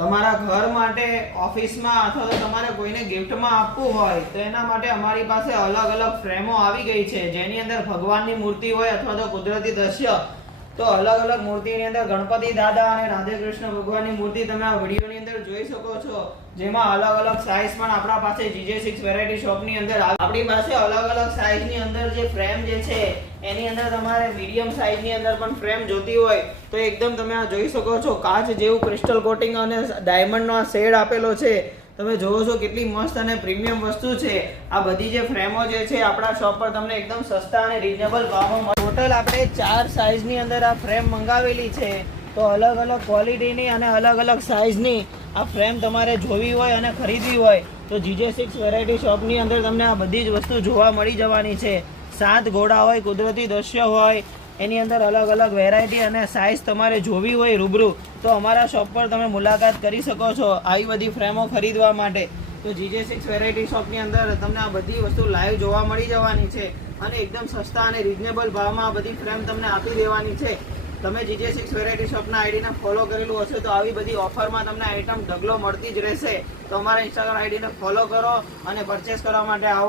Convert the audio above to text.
તમારા ઘર માટે, ઓફિસમાં અથવા તો તમારે કોઈને ગિફ્ટમાં આપવું હોય તો એના માટે અમારી પાસે અલગ અલગ ફ્રેમો આવી ગઈ છે, જેની અંદર ભગવાનની મૂર્તિ હોય અથવા તો કુદરતી દ્રશ્ય. તો અલગ અલગ મૂર્તિની અંદર ગણપતિ દાદા અને રાધે કૃષ્ણ ભગવાનની મૂર્તિ તમે આ વિડીયોની અંદર જોઈ શકો છો, જેમાં અલગ અલગ સાઇઝ પણ આપણા પાસે GJ6 વેરાયટી શોપની અંદર આપણી પાસે અલગ અલગ સાઇઝની અંદર જે ફ્રેમ જે છે એની અંદર તમારે મીડિયમ સાઇઝની અંદર પણ ફ્રેમ જોતી હોય તો એકદમ તમે આ જોઈ શકો છો. કાચ જેવું ક્રિસ્ટલ કોટિંગ અને ડાયમંડનો આ શેડ આપેલો છે. તમે જોવો છો કેટલી મસ્ત અને પ્રીમિયમ વસ્તુ છે. આ બધી જે ફ્રેમો જે છે આપણા શોપ પર તમને એકદમ સસ્તા અને રીઝનેબલ ભાવમાં ટોટલ આપણે 4 સાઇઝની અંદર આ ફ્રેમ મંગાવેલી છે. તો અલગ અલગ ક્વોલિટીની અને અલગ અલગ સાઇઝની આ ફ્રેમ તમારે જોવી હોય અને ખરીદવી હોય તો GJ6 વેરાયટી શોપની અંદર તમને આ બધી જ વસ્તુ જોવા મળી જવાની છે. 7 ઘોડા હોય, કુદરતી દ્રશ્ય હોય, એની અંદર અલગ અલગ વેરાયટી અને સાઇઝ તમારે જોવી હોય રૂબરૂ તો અમારા શોપ પર તમે મુલાકાત કરી શકો છો આવી બધી ફ્રેમો ખરીદવા માટે. તો GJ6 વેરાયટી શોપની અંદર તમને આ બધી વસ્તુ લાઈવ જોવા મળી જવાની છે અને એકદમ સસ્તા અને રીઝનેબલ ભાવમાં આ બધી ફ્રેમ તમને આપી દેવાની છે. તમે GJ6 વેરાયટી શોપના આઈડીને ફોલો કરેલું હશે તો આવી બધી ઓફરમાં તમને આઈટમ ઢગલો મળતી જ રહેશે. તો અમારા ઇન્સ્ટાગ્રામ આઈડીને ફોલો કરો અને પરચેસ કરવા માટે આવો.